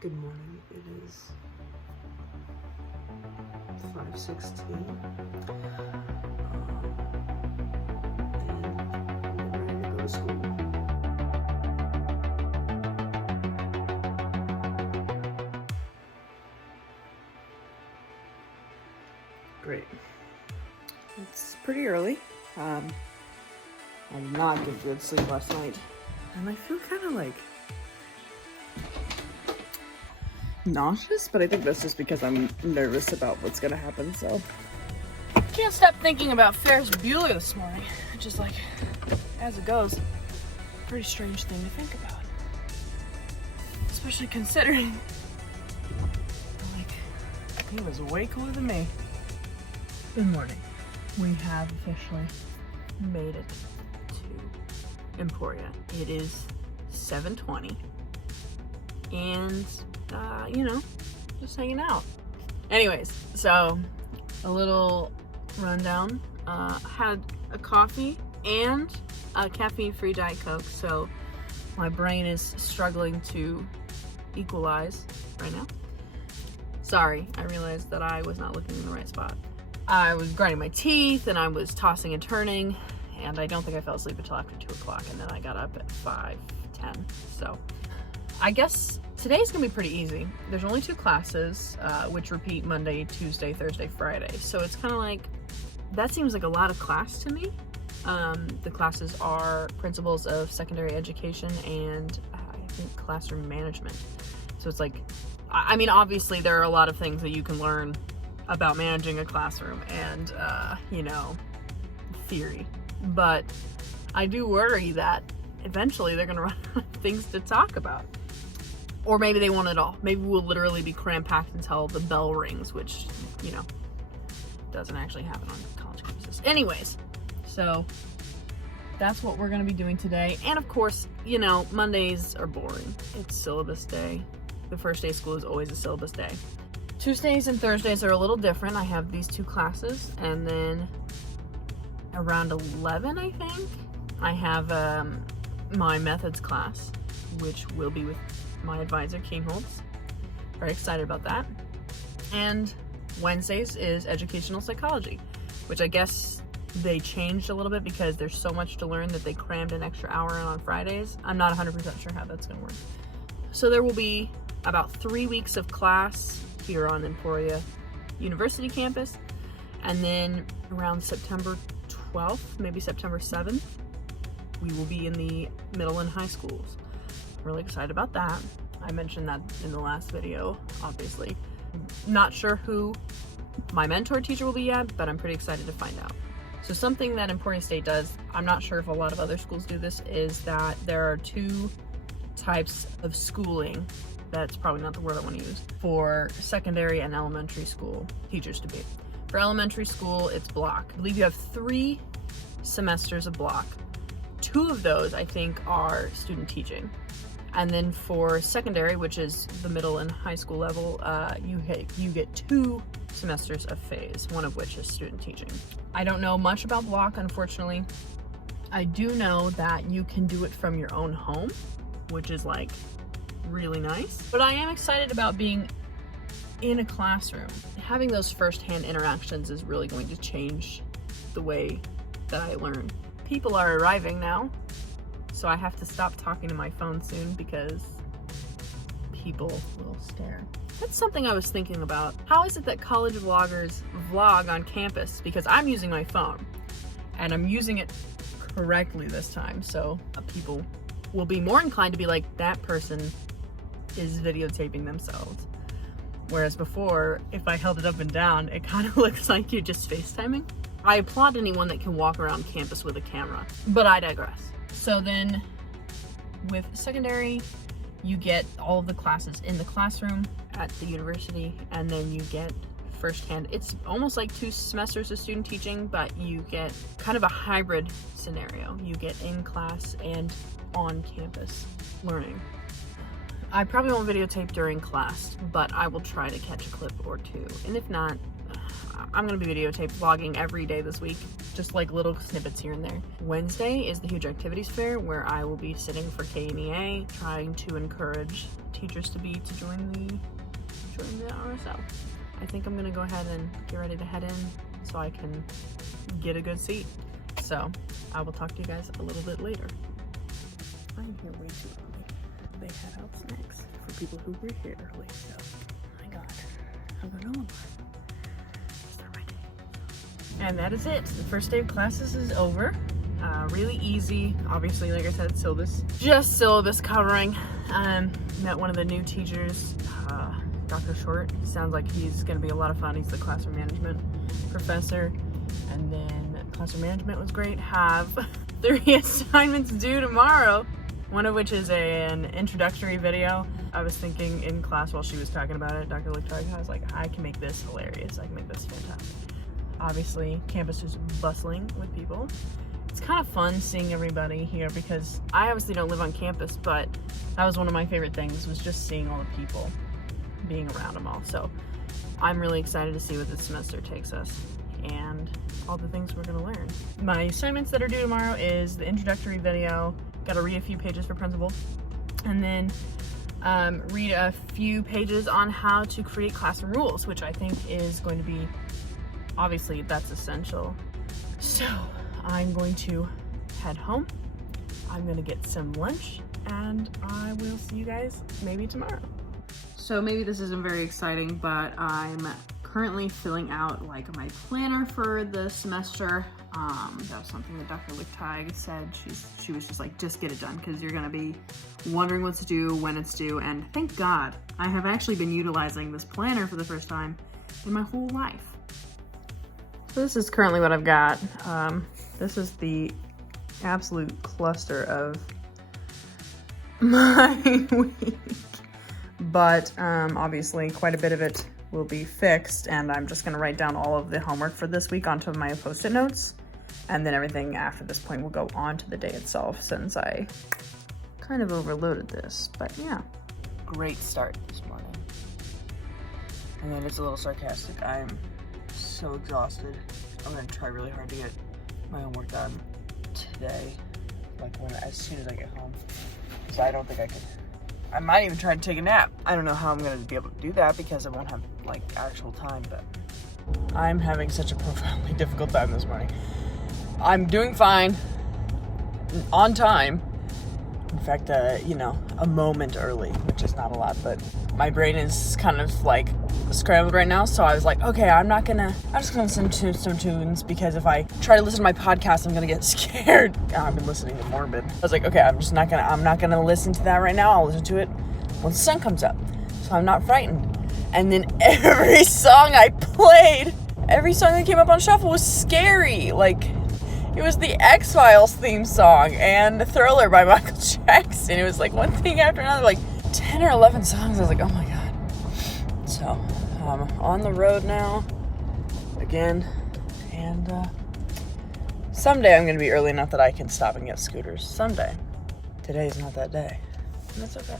Good morning. It is 5:16, and I'm ready to go to school. Great. It's pretty early. I did not get good sleep last night, and I feel kind of like nauseous, but I think that's just because I'm nervous about what's gonna happen, so. Can't stop thinking about Ferris Bueller this morning. Just like, as it goes, pretty strange thing to think about. Especially considering, like, he was way cooler than me. Good morning. We have officially made it to Emporia. It is 7:20, and you know, just hanging out. Anyways, so a little rundown. Had a coffee and a caffeine-free Diet Coke, so my brain is struggling to equalize right now. Sorry, I realized that I was not looking in the right spot. I was grinding my teeth and I was tossing and turning, and I don't think I fell asleep until after 2 o'clock, and then I got up at 5:10. So I guess today's gonna be pretty easy. There's only 2 classes, which repeat Monday, Tuesday, Thursday, Friday. So it's kind of like, that seems like a lot of class to me. The classes are Principles of Secondary Education and I think Classroom Management. So it's like, I mean, obviously there are a lot of things that you can learn about managing a classroom and, you know, theory. But I do worry that eventually they're gonna run out of things to talk about. Or maybe they won't at all. Maybe we'll literally be cram-packed until the bell rings, which, you know, doesn't actually happen on college campuses. Anyways, so that's what we're going to be doing today. And of course, you know, Mondays are boring. It's syllabus day. The first day of school is always a syllabus day. Tuesdays and Thursdays are a little different. I have these 2 classes, and then around 11, I think, I have my methods class, which will be with my advisor, Kane Holtz. Very excited about that. And Wednesdays is educational psychology, which I guess they changed a little bit because there's so much to learn that they crammed an extra hour in on Fridays. I'm not 100% sure how that's gonna work. So there will be about 3 weeks of class here on Emporia University campus, and then around September 12th, maybe September 7th, we will be in the middle and high schools. Really excited about that. I mentioned that in the last video, obviously. Not sure who my mentor teacher will be yet, but I'm pretty excited to find out. So something that Emporia State does, I'm not sure if a lot of other schools do this, is that there are 2 types of schooling, that's probably not the word I want to use, for secondary and elementary school teachers to be. For elementary school, it's block. I believe you have 3 semesters of block. 2 of those, I think, are student teaching. And then for secondary, which is the middle and high school level, you get 2 semesters of phase, one of which is student teaching. I don't know much about block, unfortunately. I do know that you can do it from your own home, which is like really nice. But I am excited about being in a classroom. Having those firsthand interactions is really going to change the way that I learn. People are arriving now, so I have to stop talking to my phone soon because people will stare. That's something I was thinking about. How is it that college vloggers vlog on campus? Because I'm using my phone, and I'm using it correctly this time, so people will be more inclined to be like, that person is videotaping themselves. Whereas before, if I held it up and down, it kind of looks like you're just FaceTiming. I applaud anyone that can walk around campus with a camera, but I digress. So then with secondary, you get all of the classes in the classroom at the university, and then you get firsthand. It's almost like 2 semesters of student teaching, but you get kind of a hybrid scenario. You get in class and on campus learning. I probably won't videotape during class, but I will try to catch a clip or 2. And if not, I'm gonna be videotape vlogging every day this week, just like little snippets here and there. Wednesday is the Huge Activities Fair, where I will be sitting for KNEA, trying to encourage teachers-to-be to join the RSL. I think I'm gonna go ahead and get ready to head in so I can get a good seat. So I will talk to you guys a little bit later. I'm here way too early. They had out snacks for people who were here early, so my God, I'm gonna start my day. And that is it. The first day of classes is over. Really easy. Obviously, like I said, just syllabus covering. Met one of the new teachers, Dr. Short. Sounds like he's gonna be a lot of fun. He's the classroom management professor. And then classroom management was great. Have 3 assignments due tomorrow, one of which is an introductory video. I was thinking in class while she was talking about it, Dr. Lichtag, I was like, I can make this hilarious. I can make this fantastic. Obviously, campus is bustling with people. It's kind of fun seeing everybody here because I obviously don't live on campus, but that was one of my favorite things, was just seeing all the people, being around them all. So I'm really excited to see what this semester takes us and all the things we're gonna learn. My assignments that are due tomorrow is the introductory video, gotta read a few pages for principal, and then read a few pages on how to create classroom rules, which I think is going to be, obviously that's essential. So I'm going to head home, I'm gonna get some lunch, and I will see you guys maybe tomorrow. So maybe this isn't very exciting, but I'm currently filling out like my planner for the semester. That was something that Dr. Lichtag said. She was just like, just get it done because you're gonna be wondering what to do, when it's due, and thank God I have actually been utilizing this planner for the first time in my whole life. So this is currently what I've got. This is the absolute cluster of my week, but obviously quite a bit of it will be fixed, and I'm just gonna write down all of the homework for this week onto my Post-it notes, and then everything after this point will go on to the day itself since I kind of overloaded this, but yeah. Great start this morning. And then it's a little sarcastic. I'm so exhausted. I'm gonna try really hard to get my homework done today, like as soon as I get home, because I don't think I could. I might even try to take a nap. I don't know how I'm gonna be able to do that because I won't have like actual time, but I'm having such a profoundly difficult time this morning. I'm doing fine, on time. In fact, a moment early, which is not a lot, but my brain is kind of like scrambled right now. So I was like, okay, I'm just gonna listen to some tunes because if I try to listen to my podcast, I'm gonna get scared. I've been listening to Morbid. I was like, okay, I'm not gonna listen to that right now. I'll listen to it when the sun comes up, so I'm not frightened. And then every song I played, every song that came up on shuffle was scary. Like, it was the X-Files theme song and Thriller by Michael Jackson. It was like one thing after another, like 10 or 11 songs. I was like, oh my God. So I'm on the road now again, and someday I'm going to be early enough that I can stop and get scooters. Someday. Today's not that day. And that's okay.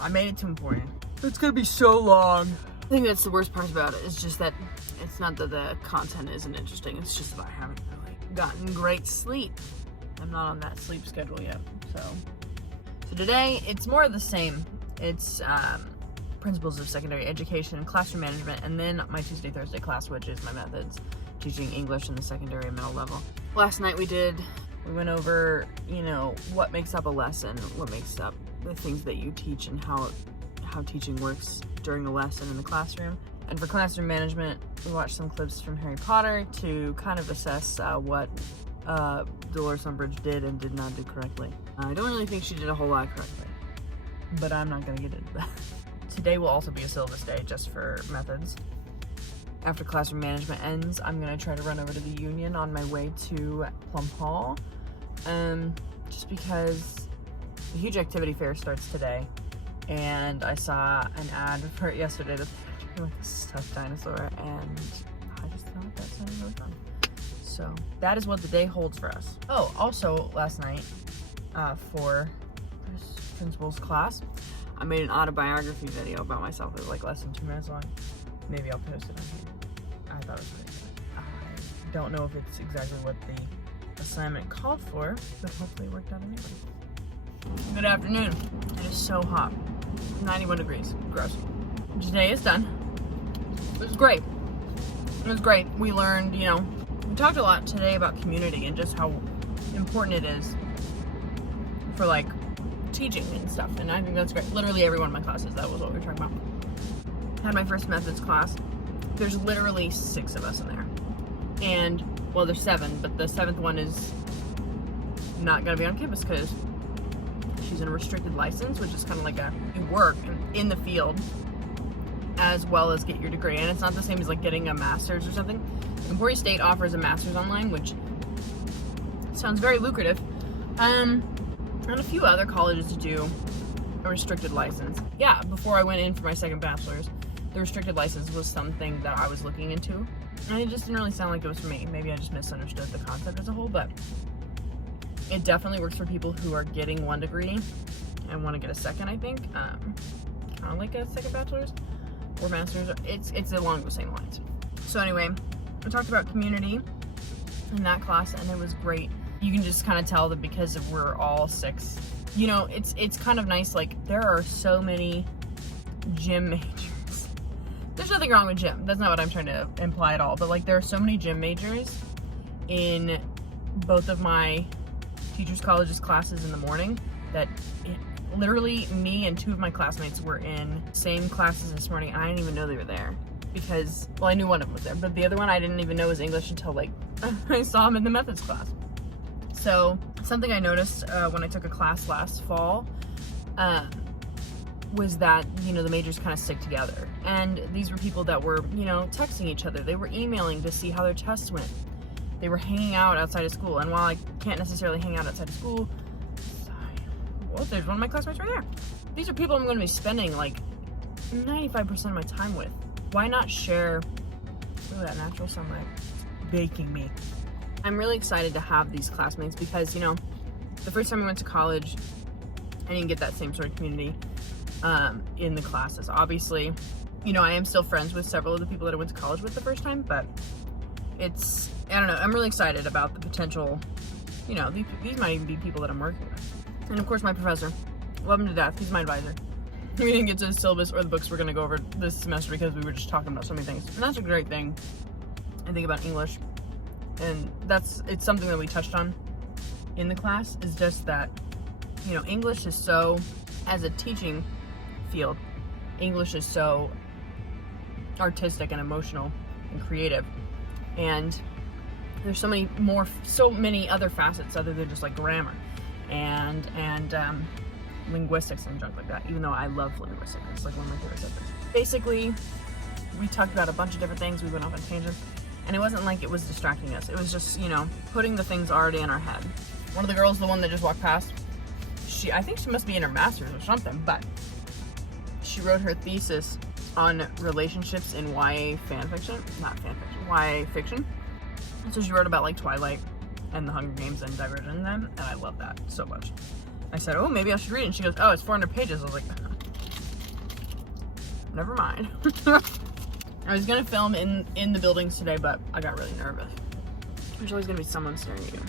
I made it to Emporium. It's going to be so long. I think that's the worst part about it. It's just that it's not that the content isn't interesting. It's just that I haven't really gotten great sleep. I'm not on that sleep schedule yet. So today it's more of the same. It's principles of secondary education, classroom management, and then my Tuesday, Thursday class, which is my methods, teaching English in the secondary and middle level. Last night we went over, what makes up a lesson, what makes up the things that you teach and how teaching works during the lesson in the classroom. And for classroom management, we watched some clips from Harry Potter to kind of assess what Dolores Umbridge did and did not do correctly. I don't really think she did a whole lot correctly, but I'm not gonna get into that. Today will also be a syllabus day just for methods. After classroom management ends, I'm gonna try to run over to the Union on my way to Plum Hall, just because the huge activity fair starts today, and I saw an ad for it yesterday that they're doing a stuffed dinosaur, and I just thought that sounded really fun. So that is what the day holds for us. Oh, also last night for this principal's class, I made an autobiography video about myself. It was like less than 2 minutes long. Maybe I'll post it on here. I thought it was pretty good. I don't know if it's exactly what the assignment called for, but hopefully it worked out anyway. Good afternoon. It is so hot. 91 degrees. Gross. Today is done. It was great. It was great. We learned, you know, we talked a lot today about community and just how important it is for like teaching and stuff. And I think that's great. Literally every one of my classes, that was what we were talking about. I had my first methods class. There's literally 6 of us in there. And, well, there's 7, but the 7th one is not going to be on campus because she's in a restricted license, which is kind of like you work in the field as well as get your degree. And it's not the same as like getting a master's or something. Emporia State offers a master's online, which sounds very lucrative. And a few other colleges do a restricted license. Yeah, before I went in for my second bachelor's, the restricted license was something that I was looking into. And it just didn't really sound like it was for me. Maybe I just misunderstood the concept as a whole, but it definitely works for people who are getting 1 degree and want to get a second, I think. Kind of like a second bachelor's or master's. It's along the same lines. So anyway, we talked about community in that class, and it was great. You can just kind of tell that because we're all 6. You know, it's kind of nice. Like, there are so many gym majors. There's nothing wrong with gym. That's not what I'm trying to imply at all. But like, there are so many gym majors in both of my teachers colleges classes in the morning that literally me and 2 of my classmates were in same classes this morning, and I didn't even know they were there because, well, I knew one of them was there, but the other one I didn't even know was English until like I saw him in the methods class. So something I noticed when I took a class last fall was that, you know, the majors kind of stick together. And these were people that were, you know, texting each other. They were emailing to see how their tests went. They were hanging out outside of school. And while I can't necessarily hang out outside of school, well, there's one of my classmates right there. These are people I'm going to be spending like 95% of my time with. Why not share? Look at that natural sunlight baking me. I'm really excited to have these classmates because, you know, the first time I went to college, I didn't get that same sort of community in the classes. Obviously, you know, I am still friends with several of the people that I went to college with the first time, but it's, I don't know, I'm really excited about the potential, you know, these might even be people that I'm working with. And of course, my professor, love him to death. He's my advisor. We didn't get to the syllabus or the books we're going to go over this semester because we were just talking about so many things. And that's a great thing, I think, about English. And it's something that we touched on in the class, is just that, you know, English is so, as a teaching field, English is so artistic and emotional and creative. And there's so many other facets other than just like grammar and linguistics and junk like that, even though I love linguistics. It's like one of my favorite subjects. Basically, we talked about a bunch of different things. We went off on tangents, and it wasn't like it was distracting us. It was just, you know, putting the things already in our head. One of the girls, the one that just walked past, I think she must be in her master's or something, but she wrote her thesis on relationships in YA fiction. So she wrote about like Twilight and the Hunger Games and Divergent in them, and I love that so much. I said, oh, maybe I should read it. And she goes, oh, it's 400 pages. I was like, never mind. I was gonna film in the buildings today, but I got really nervous. There's always gonna be someone staring at you,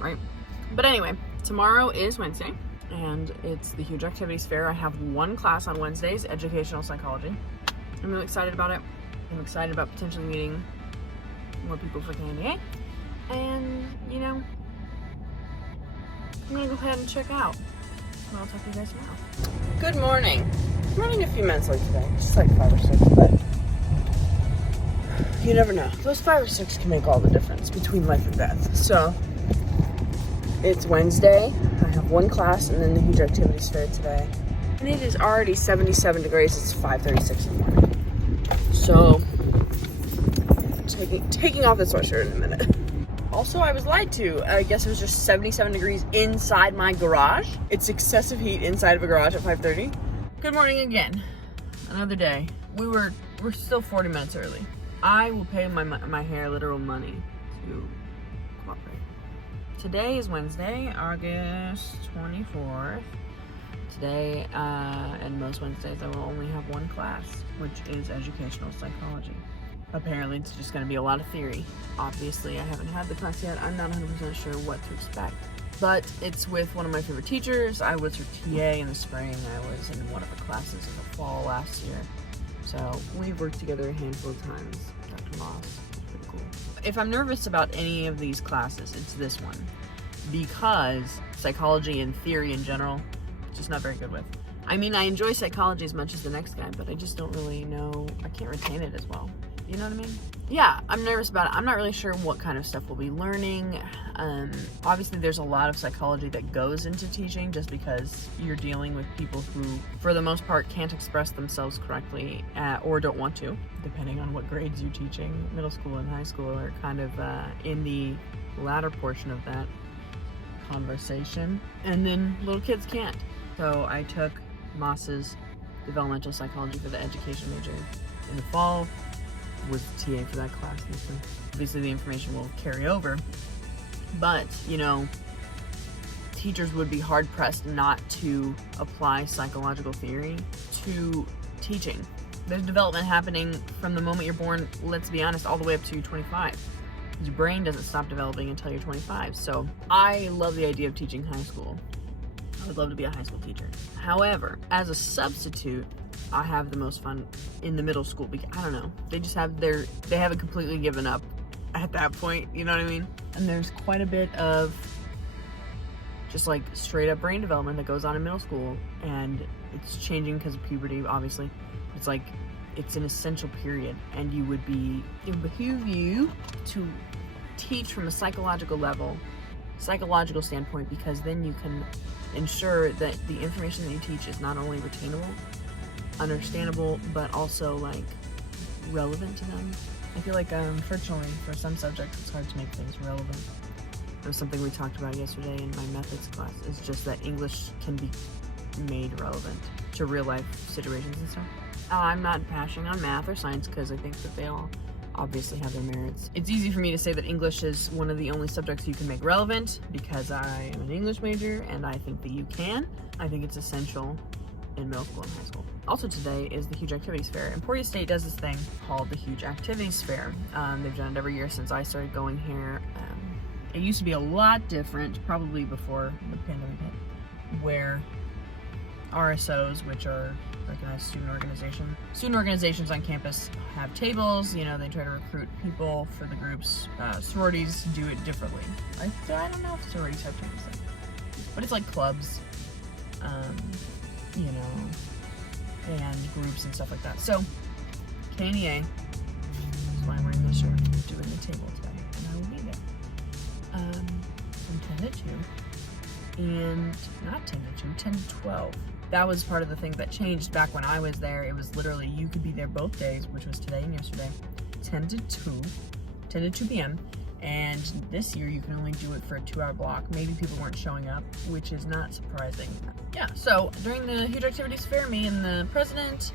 right? But anyway, tomorrow is Wednesday, and it's the Huge Activities Fair. I have 1 class on Wednesdays, Educational Psychology. I'm really excited about it. I'm excited about potentially meeting more people for KNDA. And, you know, I'm gonna go ahead and check out. And I'll talk to you guys tomorrow. Good morning. I'm running a few minutes late today, just like 5 or 6, but you never know. Those 5 or 6 can make all the difference between life and death. So, it's Wednesday. I have 1 class and then the Huge Activities Fair today. And it is already 77 degrees. It's 5:36 in the morning. So, taking off the sweatshirt in a minute. Also, I was lied to. I guess it was just 77 degrees inside my garage. It's excessive heat inside of a garage at 5:30. Good morning again. Another day. We're still 40 minutes early. I will pay my hair literal money to cooperate. Today is Wednesday, August 24th. Today, and most Wednesdays, I will only have 1 class, which is Educational Psychology. Apparently, it's just going to be a lot of theory. Obviously, I haven't had the class yet. I'm not 100% sure what to expect. but it's with one of my favorite teachers. I was her TA in the spring. I was in one of her classes in the fall last year. So we've worked together a handful of times. Dr. Moss, it's pretty cool. If I'm nervous about any of these classes, it's this one. Because psychology and theory in general, just not very good with. I mean, I enjoy psychology as much as the next guy, but I just don't really know, I can't retain it as well. You know what I mean? Yeah, I'm nervous about it. I'm not really sure what kind of stuff we'll be learning. Obviously, there's a lot of psychology that goes into teaching just because you're dealing with people who, for the most part, can't express themselves correctly or don't want to, depending on what grades you're teaching. Middle school and high school are kind of in the latter portion of that conversation. And then little kids can't. So I took Moss's developmental psychology for the education major in the fall. Was the TA for that class. Obviously the information will carry over, but you know, teachers would be hard pressed not to apply psychological theory to teaching. There's development happening from the moment you're born, let's be honest, all the way up to 25. Your brain doesn't stop developing until you're 25. So I love the idea of teaching high school. I would love to be a high school teacher. However, as a substitute, I have the most fun in the middle school because I don't know, they just have they haven't completely given up at that point, you know what I mean? And there's quite a bit of just like straight up brain development that goes on in middle school, and it's changing because of puberty, obviously. It's like, it's an essential period, and it would behoove you to teach from a psychological standpoint, because then you can ensure that the information that you teach is not only retainable, understandable, but also like relevant to them. I feel like unfortunately for some subjects it's hard to make things relevant. It was something we talked about yesterday in my methods class. It's just that English can be made relevant to real life situations and stuff. I'm not bashing on math or science because I think that they all obviously have their merits. It's easy for me to say that English is one of the only subjects you can make relevant because I am an English major and I think that you can. I think it's essential in middle school and high school. Also today is the Huge Activities Fair. Emporia State does this thing called the Huge Activities Fair. They've done it every year since I started going here. It used to be a lot different, probably before the pandemic hit, where RSOs, which are recognized student organizations on campus, have tables. You know, they try to recruit people for the groups. Sororities do it differently. I don't know if sororities have tables, but it's like clubs, you know, and groups and stuff like that. So KNEA, that's why I'm wearing this shirt, doing the table today, and I will be there from 10 to 2, and not 10 to 2, 10 to 12. That was part of the thing that changed back when I was there. It was literally, you could be there both days, which was today and yesterday, 10 to 2 p.m. And this year you can only do it for a 2-hour block. Maybe people weren't showing up, which is not surprising. Yeah, so during the Huge Activities Fair, me and the president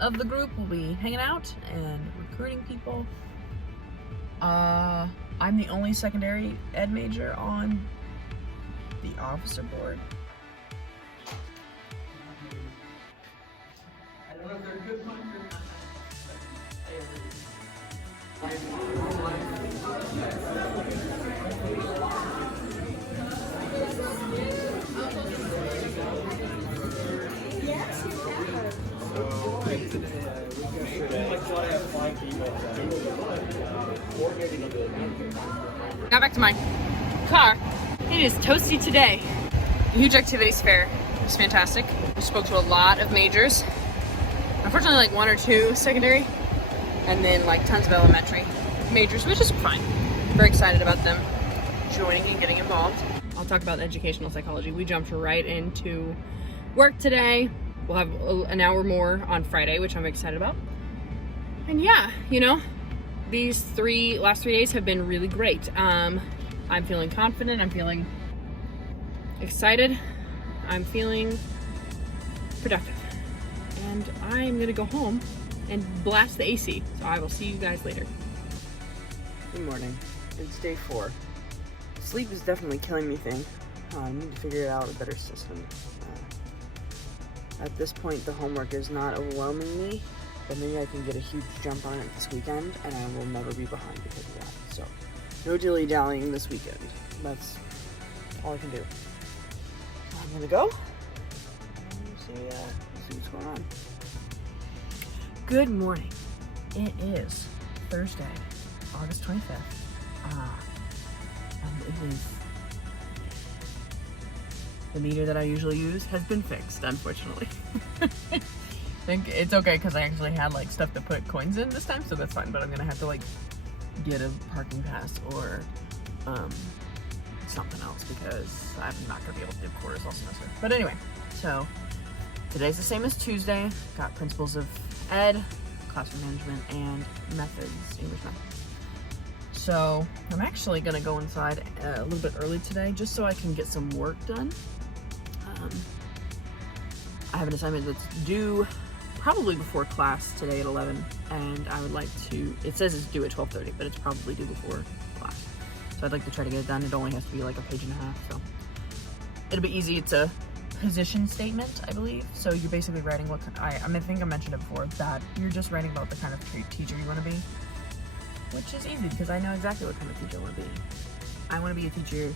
of the group will be hanging out and recruiting people. I'm the only secondary ed major on the officer board. I don't know if they're good ones or not. Got back to my car. It is toasty today. Huge Activities Fair. It was fantastic. We spoke to a lot of majors. Unfortunately, like 1 or 2 secondary, and then like tons of elementary majors, which is fine. Very excited about them joining and getting involved. I'll talk about educational psychology. We jumped right into work today. We'll have an hour more on Friday, which I'm excited about. And yeah, you know, these last 3 days have been really great. I'm feeling confident. I'm feeling excited. I'm feeling productive. And I'm gonna go home and blast the AC. So I will see you guys later. Good morning. It's day 4. Sleep is definitely killing me thing. I need to figure out a better system. At this point, the homework is not overwhelming me, but maybe I can get a huge jump on it this weekend, and I will never be behind because of that. So, no dilly-dallying this weekend. That's all I can do. So I'm gonna go and see what's going on. Good morning. It is Thursday, August 25th. And it is, the meter that I usually use has been fixed, unfortunately. I think it's okay because I actually had like stuff to put coins in this time, so that's fine, but I'm gonna have to like get a parking pass or something else because I'm not gonna be able to do quarters all semester. But anyway, so today's the same as Tuesday. Got principles of ed, classroom management, and methods, English methods. So I'm actually gonna go inside a little bit early today just so I can get some work done. I have an assignment that's due probably before class today at 11, and I would like to, it says it's due at 12:30, but it's probably due before class. So I'd like to try to get it done. It only has to be like a page and a half, so it'll be easy. It's a position statement, I believe. So you're basically writing what, I think I mentioned it before, that you're just writing about the kind of teacher you want to be, which is easy because I know exactly what kind of teacher I want to be. I want to be a teacher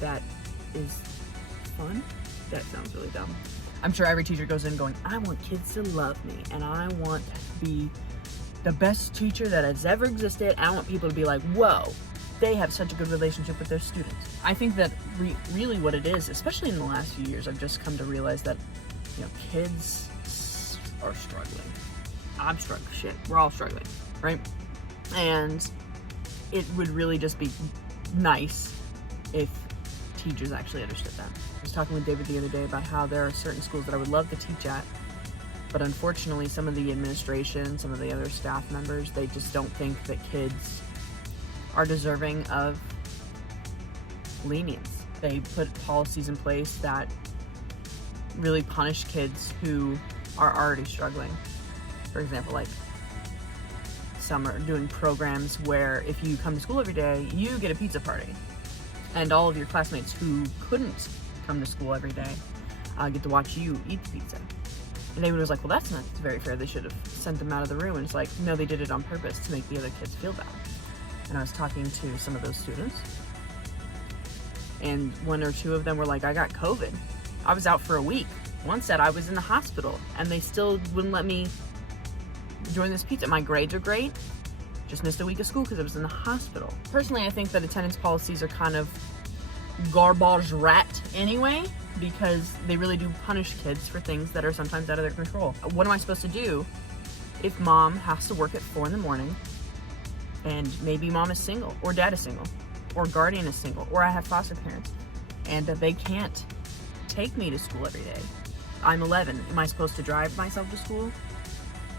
that is fun. That sounds really dumb. I'm sure every teacher goes in going, I want kids to love me, and I want to be the best teacher that has ever existed. I want people to be like, whoa, they have such a good relationship with their students. I think that really what it is, especially in the last few years, I've just come to realize that, you know, kids are struggling. I'm struggling. Shit, we're all struggling, right? And it would really just be nice if teachers actually understood that. I was talking with David the other day about how there are certain schools that I would love to teach at, but unfortunately some of the administration, some of the other staff members, they just don't think that kids are deserving of lenience. They put policies in place that really punish kids who are already struggling. For example, like some are doing programs where if you come to school every day, you get a pizza party. And all of your classmates who couldn't come to school every day get to watch you eat the pizza. And David was like, well, that's not very fair. They should have sent them out of the room. And it's like, no, they did it on purpose to make the other kids feel bad. And I was talking to some of those students, and one or two of them were like, I got COVID. I was out for a week. One said I was in the hospital, and they still wouldn't let me join this pizza. My grades are great. Just missed a week of school because I was in the hospital. Personally, I think that attendance policies are kind of garbage rat anyway, because they really do punish kids for things that are sometimes out of their control. What am I supposed to do if mom has to work at 4 in the morning, and maybe mom is single, or dad is single, or guardian is single, or I have foster parents, and they can't take me to school every day? I'm 11. Am I supposed to drive myself to school?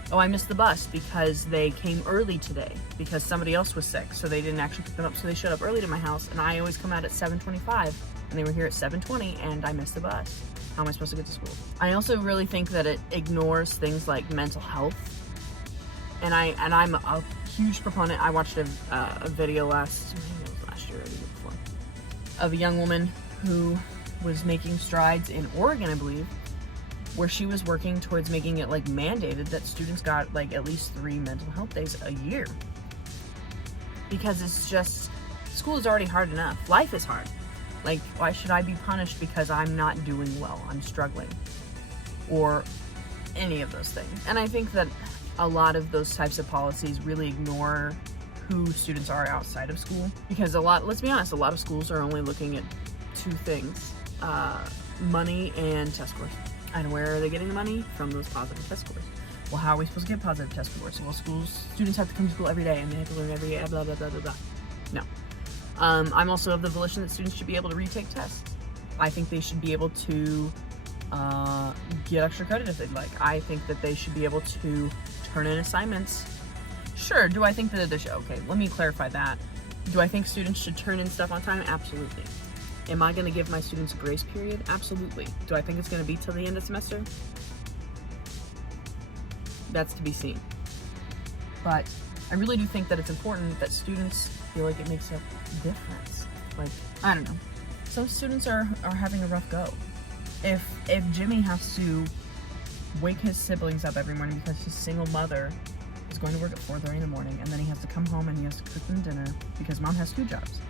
Oh, I missed the bus because they came early today because somebody else was sick, so they didn't actually pick them up, so they showed up early to my house, and I always come out at 7:25, and they were here at 7:20, and I missed the bus. How am I supposed to get to school? I also really think that it ignores things like mental health, and I'm a huge proponent. I watched a video last year or the year before of a young woman who was making strides in Oregon, I believe, where she was working towards making it like mandated that students got like at least 3 mental health days a year. Because it's just, school is already hard enough. Life is hard. Like, why should I be punished because I'm not doing well, I'm struggling, or any of those things? And I think that a lot of those types of policies really ignore who students are outside of school. Because let's be honest, a lot of schools are only looking at 2 things, money and test scores. And where are they getting the money? From those positive test scores. Well, how are we supposed to get positive test scores? Well, students have to come to school every day, and they have to learn every blah, blah, blah, blah, blah. No. I'm also of the volition that students should be able to retake tests. I think they should be able to get extra credit if they'd like. I think that they should be able to turn in assignments. Sure, do I think that they should? Okay, let me clarify that. Do I think students should turn in stuff on time? Absolutely. Am I going to give my students a grace period? Absolutely. Do I think it's going to be till the end of the semester? That's to be seen. But I really do think that it's important that students feel like it makes a difference. Like, I don't know. Some students are having a rough go. If Jimmy has to wake his siblings up every morning because his single mother is going to work at 4:30 in the morning, and then he has to come home and he has to cook them dinner because mom has 2 jobs.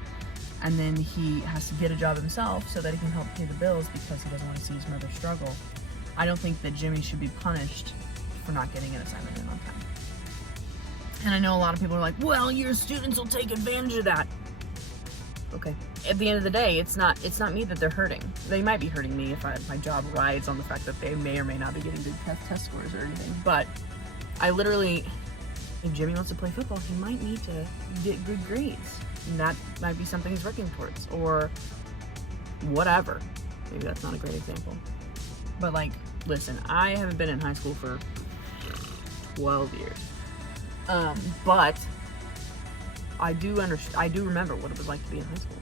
and then he has to get a job himself so that he can help pay the bills because he doesn't want to see his mother struggle. I don't think that Jimmy should be punished for not getting an assignment in on time. And I know a lot of people are like, well, your students will take advantage of that. Okay. At the end of the day, it's not me that they're hurting. They might be hurting me if my job rides on the fact that they may or may not be getting good test scores or anything. But I literally, if Jimmy wants to play football, he might need to get good grades. And that might be something he's working towards, or whatever. Maybe that's not a great example. But like, listen, I haven't been in high school for 12 years. But I do remember what it was like to be in high school.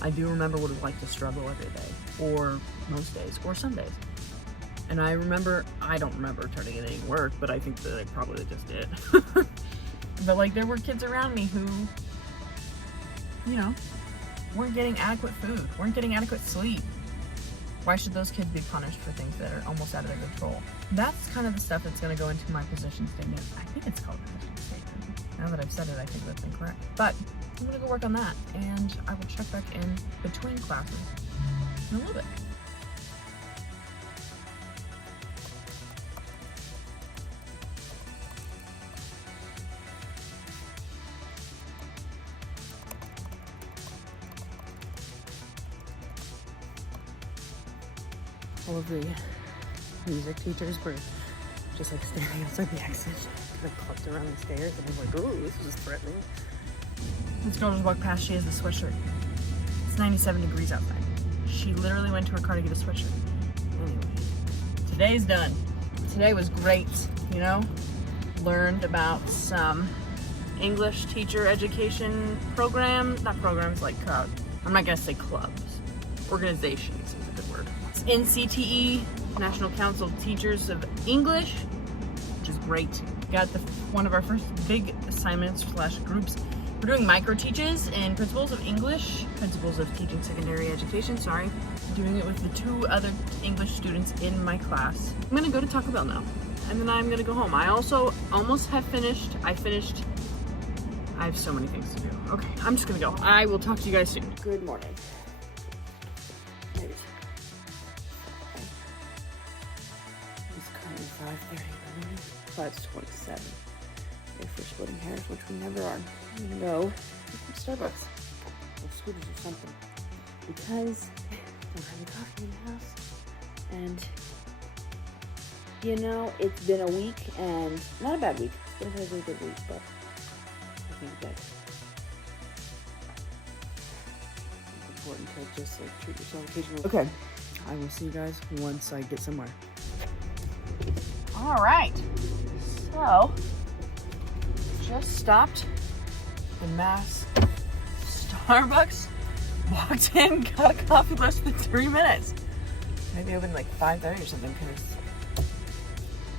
I do remember what it was like to struggle every day, or most days, or some days. And I don't remember turning in any work, but I think that I probably just did. But like, there were kids around me who, you know, weren't getting adequate food, weren't getting adequate sleep. Why should those kids be punished for things that are almost out of their control? That's kind of the stuff that's going to go into my position statement. I think it's called a position statement. Now that I've said it, I think that's incorrect. But I'm going to go work on that, and I will check back in between classes in a little bit. All of the music teachers were just like standing outside the exit, kind of clumped around the stairs, and I was like, "Ooh, this is threatening." This girl just walked past. She has a sweatshirt. It's 97 degrees outside. She literally went to her car to get a sweatshirt. Anyway, today's done. Today was great. You know, learned about some English teacher education programs. Not programs, like I'm not gonna say clubs. Organizations is a good word. NCTE, National Council of Teachers of English, which is great. Got one of our first big assignments / groups. We're doing micro teaches and principles of English, principles of teaching secondary education, sorry. Doing it with the 2 other English students in my class. I'm gonna go to Taco Bell now, and then I'm gonna go home. I also almost have finished. I have so many things to do. Okay, I'm just gonna go. I will talk to you guys soon. Good morning. It's currently 5:30 in the morning. 5:27. If we're splitting hairs, which we never are. I'm gonna go to Starbucks or Scooters or something, because I don't have any coffee in the house. And you know, it's been a week, and not a bad week. It's been a really good week, but I think that it's important to just like treat yourself occasionally. Okay, I will see you guys once I get somewhere. All right, so just stopped the Mass Starbucks, walked in, got a coffee less than 3 minutes. Maybe open like 5:30 or something, because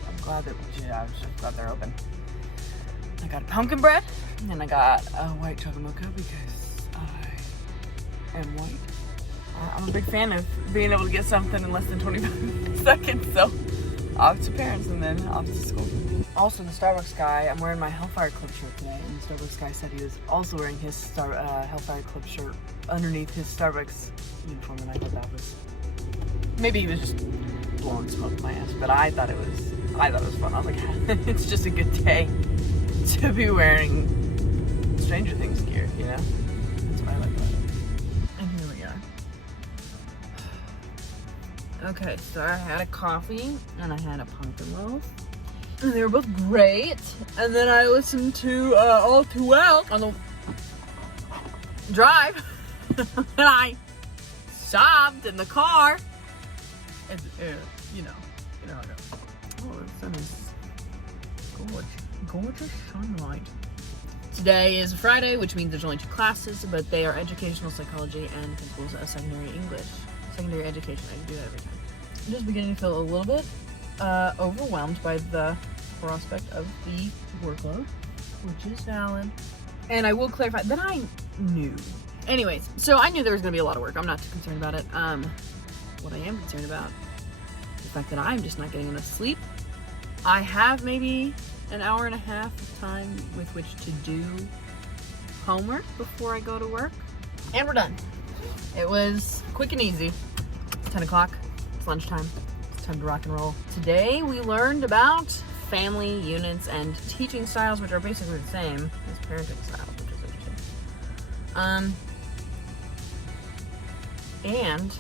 I'm glad they're open. I got a pumpkin bread, and I got a white chocolate mocha because I am white. I'm a big fan of being able to get something in less than 25 seconds, so off to parents and then off to school. Also, the Starbucks guy, I'm wearing my Hellfire Club shirt today, and the Starbucks guy said he was also wearing his Hellfire Club shirt underneath his Starbucks uniform, and I thought that was, maybe he was just blowing smoke in my ass, but I thought it was fun. I was like, it's just a good day to be wearing Stranger Things gear, you know? That's what I like about it. And here we are. Okay, so I had a coffee, and I had a pumpkin loaf. And they were both great. And then I listened to All Too Well on the drive. And I stopped in the car. And, you know how it goes. Oh, the sun is gorgeous sunlight. Today is Friday, which means there's only 2 classes, but they are educational psychology and principles of secondary English. Secondary education, I do that every time. I'm just beginning to feel a little bit overwhelmed by the prospect of the workload, which is valid. And I will clarify that I knew. Anyways, so I knew there was going to be a lot of work. I'm not too concerned about it. What I am concerned about is the fact that I'm just not getting enough sleep. I have maybe an hour and a half of time with which to do homework before I go to work. And we're done. It was quick and easy. It's 10 o'clock. It's lunchtime. It's time to rock and roll. Today we learned about family units and teaching styles, which are basically the same as parenting styles, which is interesting. And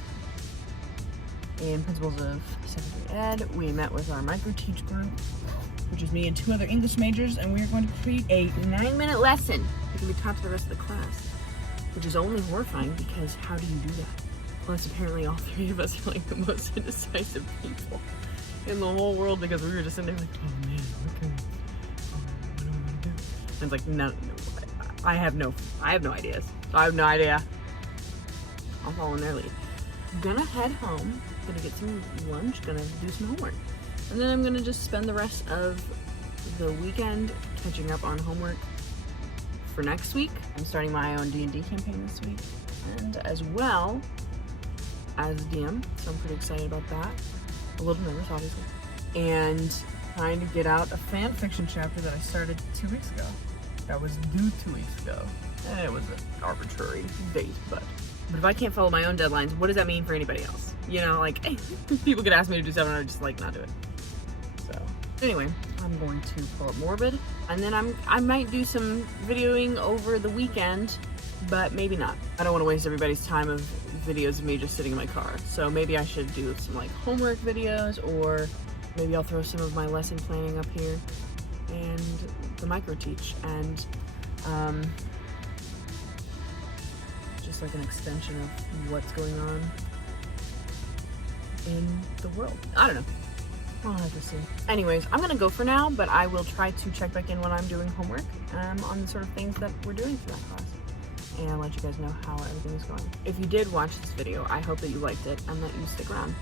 in Principles of Secondary Ed, we met with our micro-teach group, which is me and 2 other English majors, and we are going to create a 9-minute lesson that can be taught to the rest of the class, which is only horrifying because how do you do that? Plus, apparently all 3 of us are like the most indecisive people in the whole world because we were just sitting there like, oh man, what do we do? And it's like, no, I have no ideas. So I have no idea. I'll follow in their lead. I'm gonna head home, gonna get some lunch, gonna do some homework. And then I'm gonna just spend the rest of the weekend catching up on homework for next week. I'm starting my own D&D campaign this week, and as well as DM, so I'm pretty excited about that. A little nervous, obviously. And trying to get out a fan fiction chapter that I started 2 weeks ago. That was due 2 weeks ago. And it was an arbitrary date, but if I can't follow my own deadlines, what does that mean for anybody else? You know, like, people could ask me to do something and I just like not do it. So anyway, I'm going to pull up Morbid, and then I might do some videoing over the weekend, but maybe not. I don't want to waste everybody's time of videos of me just sitting in my car. So maybe I should do some like homework videos, or maybe I'll throw some of my lesson planning up here and the micro teach, and just like an extension of what's going on in the world. I don't know. I'll have to see. Anyways, I'm gonna go for now, but I will try to check back in when I'm doing homework on the sort of things that we're doing for that class, and let you guys know how everything is going. If you did watch this video, I hope that you liked it and that you stick around.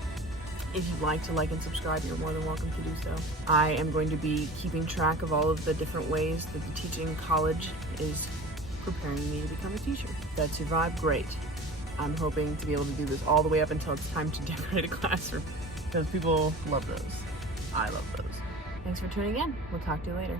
If you'd like to like and subscribe, you're more than welcome to do so. I am going to be keeping track of all of the different ways that the teaching college is preparing me to become a teacher. That's your vibe? Great. I'm hoping to be able to do this all the way up until it's time to decorate a classroom, because people love those. I love those. Thanks for tuning in. We'll talk to you later.